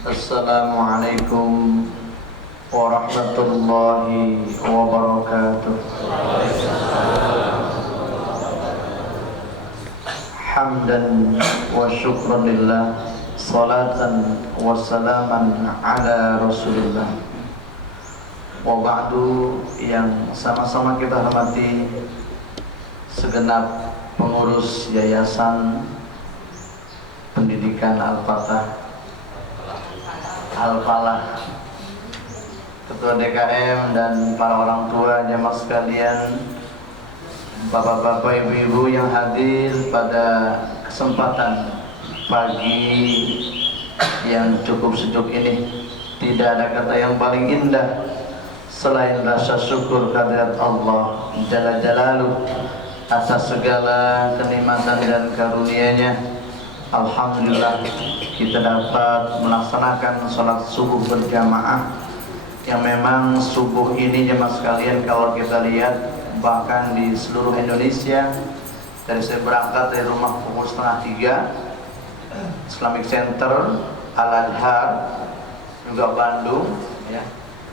Assalamualaikum warahmatullahi wabarakatuh. Hamdan wa syukran lillah, salatan wa salaman ala rasulillah. Wa ba'du, yang sama-sama kita hormati segenap pengurus Yayasan Pendidikan Al-Fatah Al-Falah, Ketua DKM dan para orang tua jamaah sekalian, bapak-bapak, ibu-ibu yang hadir pada kesempatan pagi yang cukup sejuk ini. Tidak ada kata yang paling indah selain rasa syukur kehadirat Allah Jalla Jalaluh atas segala kenikmatan dan karunia-Nya. Alhamdulillah kita dapat melaksanakan sholat subuh berjamaah, yang memang subuh ini jemaah sekalian kalau kita lihat bahkan di seluruh Indonesia, dari saya berangkat dari rumah pukul 2:30, Islamic Center, Al-Adhar, juga Bandung ya.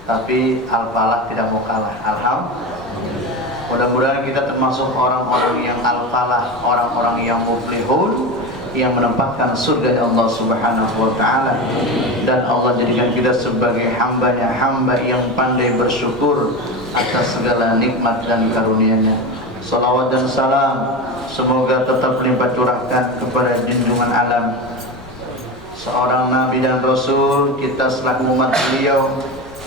Tapi Al-Falah tidak mau kalah. Alhamdulillah. Mudah-mudahan kita termasuk orang-orang yang Al-Falah, orang-orang yang muflihun, yang menempatkan surga Allah Subhanahu wa ta'ala, dan Allah jadikan kita sebagai hambanya, hamba yang pandai bersyukur atas segala nikmat dan karunia-Nya. Salawat dan salam semoga tetap limpah curahkan kepada junjungan alam, seorang Nabi dan Rasul. Kita selaku umat beliau,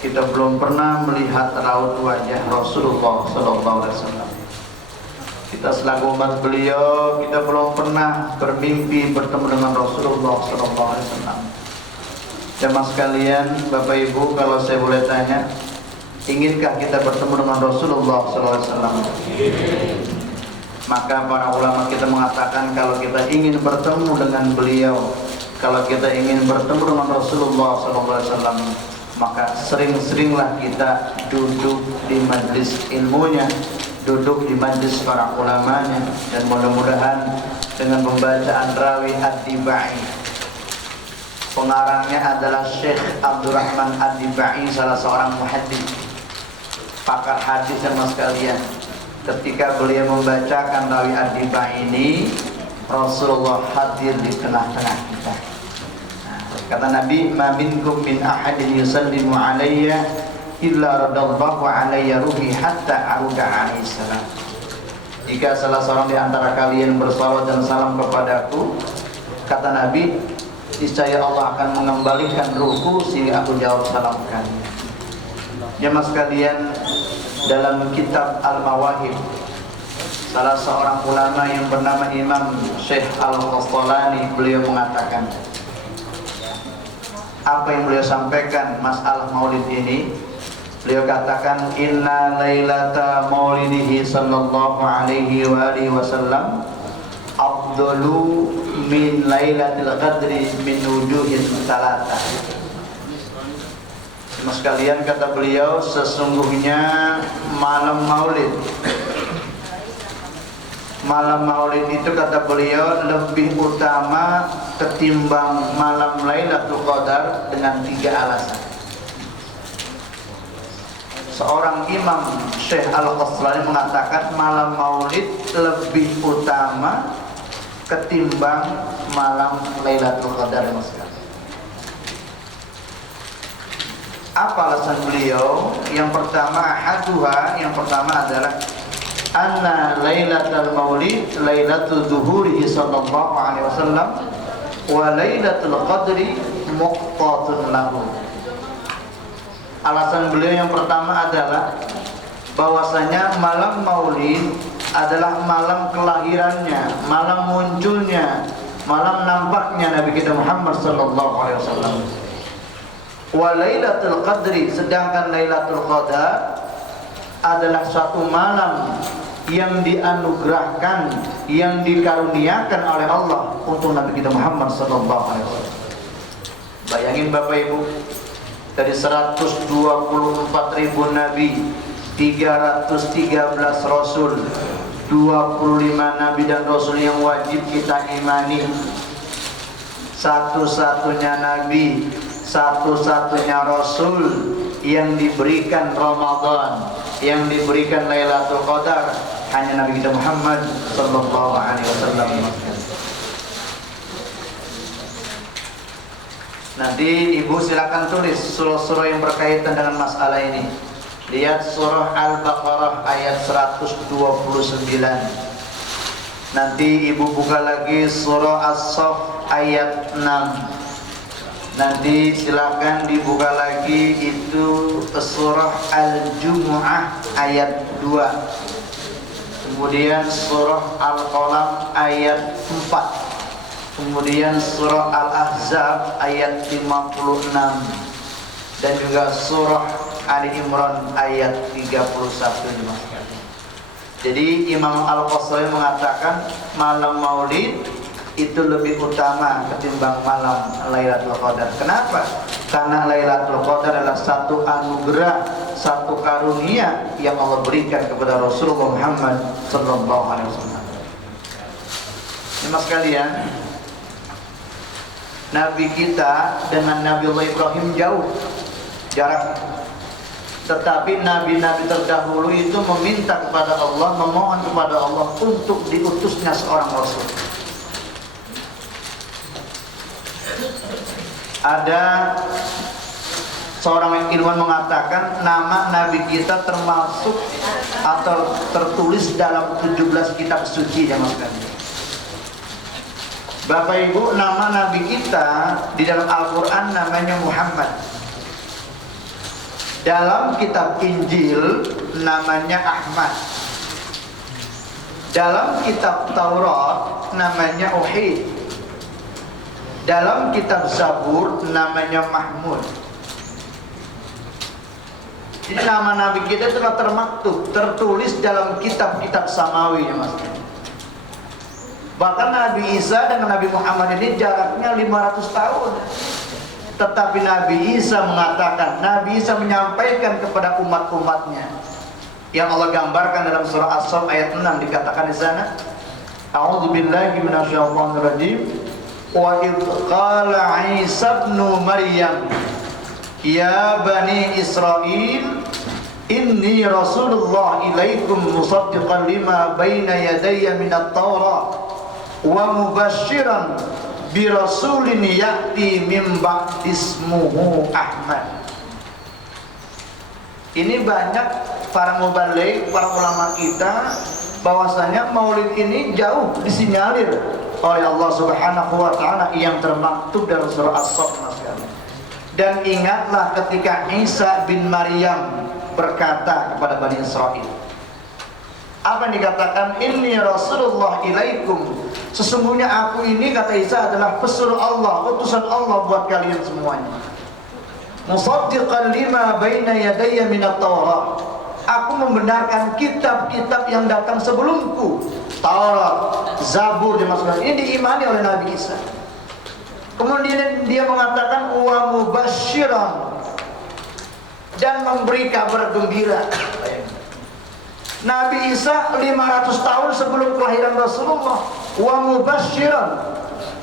kita belum pernah melihat raut wajah Rasulullah sallallahu alaihi wasallam. Kita selaku umat beliau, kita belum pernah bermimpi bertemu dengan Rasulullah SAW. Jemaah sekalian, Bapak Ibu, kalau saya boleh tanya, inginkah kita bertemu dengan Rasulullah SAW? Maka para ulama kita mengatakan, kalau kita ingin bertemu dengan beliau, kalau kita ingin bertemu dengan Rasulullah SAW, maka sering-seringlah kita duduk di majlis ilmunya, duduk di majlis para ulamanya, dan mudah-mudahan dengan pembacaan Rawi Ad-Dibai, pengarangnya adalah Syekh Abdurrahman Ad-Dibai, salah seorang muhaddits, pakar hadis sama sekalian. Ketika beliau membacakan Rawi Ad-Dibai ini, Rasulullah hadir di tengah-tengah kita. Kata Nabi, "Ma minkum min ahadin yusallimu alayya illa radallahu alayya ruhi hatta aruda alaihi salam." Jika salah seorang di antara kalian bersalawat dan salam kepadaku, kata Nabi, niscaya Allah akan mengembalikan ruhku sehingga aku jawab salam kalian. Jemaah sekalian, dalam kitab Al-Mawahib, salah seorang ulama yang bernama Imam Syekh Al-Qastalani, beliau mengatakan, apa yang beliau sampaikan masalah maulid ini, beliau katakan, inna lailata maulidihi sallallahu alaihi wa alihi wasallam afdalu min lailatil qadri min wujuhin talata. Semua sekalian, kata beliau, sesungguhnya malam maulid itu, kata beliau, lebih utama ketimbang malam Lailatul Qadar dengan 3 alasan. Seorang Imam Syekh Al-Qastalani mengatakan malam maulid lebih utama ketimbang malam Lailatul Qadar. Apa alasan beliau? Yang pertama adalah anna lailatul maulid lailatul zuhurihi sallallahu alaihi wasallam wa lailatul qadri muqtatun lahu. Alasan beliau yang pertama adalah bahwasanya malam maulid adalah malam kelahirannya, malam munculnya, malam nampaknya Nabi kita Muhammad sallallahu alaihi wasallam. Wa lailatul qadri, sedangkan lailatul qadar adalah suatu malam yang dianugerahkan, yang dikaruniakan oleh Allah untuk Nabi kita Muhammad sallallahu alaihi wasallam. Bayangin Bapak Ibu, dari 124.000 nabi, 313 rasul, 25 nabi dan rasul yang wajib kita imani. Satu-satunya nabi, satu-satunya Rasul yang diberikan Ramadan, yang diberikan Lailatul Qadar, hanya Nabi kita Muhammad sallallahu alaihi wasallam. Nanti ibu silakan tulis surah-surah yang berkaitan dengan masalah ini. Lihat surah Al-Baqarah ayat 129. Nanti ibu buka lagi surah As-Saff ayat 6. Nanti silakan dibuka lagi itu surah Al-Jumu'ah ayat 2. Kemudian surah Al-Qalam ayat 4. Kemudian surah Al-Ahzab ayat 56. Dan juga surah Ali Imran ayat 31. Jadi Imam Al-Qasri mengatakan malam Maulid itu lebih utama ketimbang malam Lailatul Qadar. Kenapa? Karena Lailatul Qadar adalah satu anugerah, satu karunia yang Allah berikan kepada Rasulullah Muhammad sallallahu alaihi wasallam. Mas sekalian, Nabi kita dengan Nabi Allah Ibrahim jauh jarak. Tetapi nabi-nabi terdahulu itu meminta kepada Allah, memohon kepada Allah untuk diutusnya seorang Rasul. Ada seorang ilmuwan mengatakan nama nabi kita termasuk atau tertulis dalam 17 kitab suci, jemaah sekalian. Bapak Ibu, nama nabi kita di dalam Al-Quran namanya Muhammad. Dalam kitab Injil namanya Ahmad. Dalam kitab Taurat namanya Uhid. Dalam kitab Zabur namanya Mahmud. Jadi nama Nabi kita telah termaktub, tertulis dalam kitab-kitab samawi, ya Mas. Bahkan Nabi Isa dengan Nabi Muhammad ini jaraknya 500 tahun. Tetapi Nabi Isa mengatakan, Nabi Isa menyampaikan kepada umat-umatnya yang Allah gambarkan dalam surah As-Saff ayat 6, dikatakan di sana, A'udzubillahi minasyaitonirrajim. Wa idz qala Isa ibn Maryam ya bani Israil inni rasulullah ilaikum musaddiqan lima baina yadayya minat Taurat wa mubasysyiran bi rasulin ya'ti min ba'di ismuhu Ahmad. Ini banyak para mubaligh, para ulama kita bahwasanya Maulid ini jauh disinyalir oleh Allah Subhanahu wa taala yang termaktub dalam surah As-Saff. Dan ingatlah ketika Isa bin Maryam berkata kepada Bani Israel, apa yang dikatakan, inni rasulullah ilaikum, sesungguhnya aku ini, kata Isa, adalah pesuruh Allah, utusan Allah buat kalian semuanya. Musaddiqan lima baina yadayya minat Taurat, aku membenarkan kitab-kitab yang datang sebelumku. Taurat, Zabur dimasukkan. Ini diimani oleh Nabi Isa. Kemudian dia mengatakan wa mubasysyiran, dan memberi kabar gembira. Nabi Isa 500 tahun sebelum kelahiran Rasulullah, wa mubasysyiran,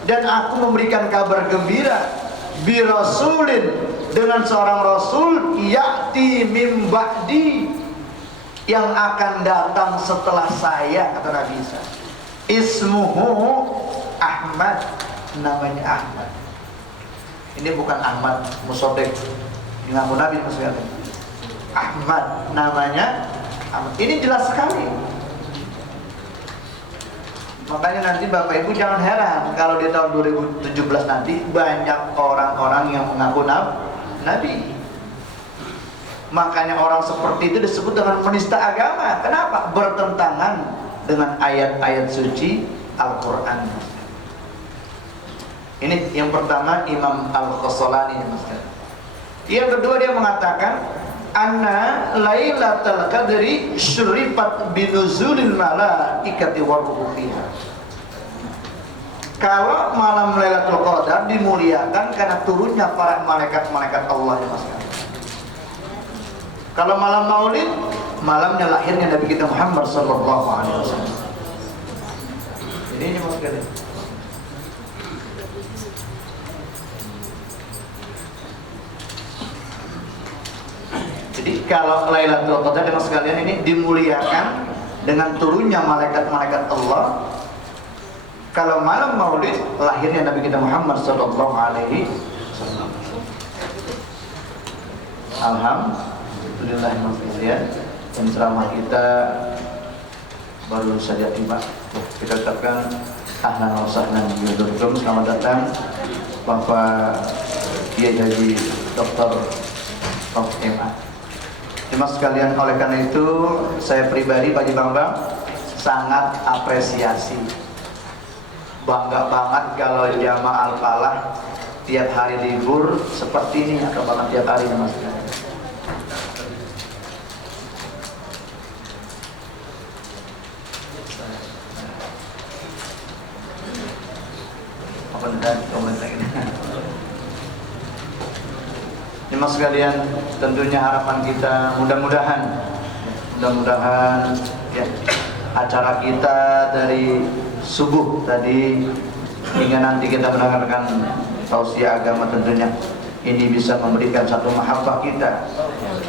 dan aku memberikan kabar gembira bi rasulin, dengan seorang rasul ya'ti min ba'di, yang akan datang setelah saya, kata Nabi Isa. Ismuhu Ahmad, namanya Ahmad. Ini bukan Ahmad Musodik yang ngaku Nabi maksudnya. Ahmad namanya Ahmad. Ini jelas sekali. Makanya nanti Bapak Ibu jangan heran kalau di tahun 2017 nanti banyak orang-orang yang mengaku Nabi. Makanya orang seperti itu disebut dengan penista agama. Kenapa? Bertentangan dengan ayat-ayat suci Al-Quran. Ini yang pertama, Imam Al-Qasalani. Yang kedua, dia mengatakan anna Lailatul Qadri syurifat binuzulil malaikati waruhu fiha. Kalau malam Lailatul Qadar dimuliakan karena turunnya para malaikat-malaikat Allah, ya Mas. Kalau malam Maulid, malamnya lahirnya Nabi kita Muhammad sallallahu alaihi wasallam. Ini Mas. Jadi kalau Lailatul Qadar dengan sekalian ini dimuliakan dengan turunnya malaikat-malaikat Allah. Kalau malam Maulid lahirnya Nabi kita Muhammad sallallahu alaihi wasallam. Alhamdulillah ya. Dan ceramah kita baru saja tiba. Kita ucapkan ahlan wa sahlan bikum, selamat datang Bapak Kiai Haji Dr. Prof. MA. Terima sekalian, oleh karena itu saya pribadi Pak Haji Bambang sangat apresiasi, bangga banget kalau jamaah Al-Falah tiap hari libur seperti ini, atau bahkan tiap hari Mas. Mas sekalian, tentunya harapan kita mudah-mudahan ya, acara kita dari subuh tadi hingga nanti kita mendengarkan tausiah agama, tentunya ini bisa memberikan satu mahabbah kita,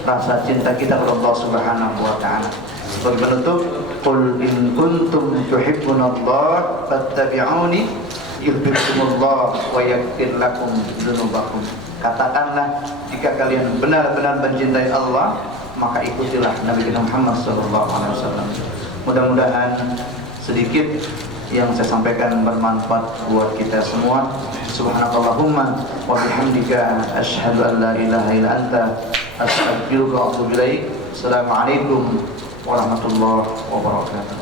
rasa cinta kita kepada Allah Subhanahu wa taala. Sebagai penutup, qul in kuntum tuhibbunallah fattabi'uni yuhibbukumullah wa yaghfir lakum dzunubakum. Katakanlah, jika kalian benar-benar mencintai Allah, maka ikutilah Nabi kita Muhammad SAW. Mudah-mudahan sedikit yang saya sampaikan bermanfaat buat kita semua. Subhanakallahumma wa bihamdika asyhadu an la ilaha illa anta astaghfiruka wa atubu ilaik. Assalamualaikum warahmatullahi wabarakatuh.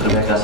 Terima kasih.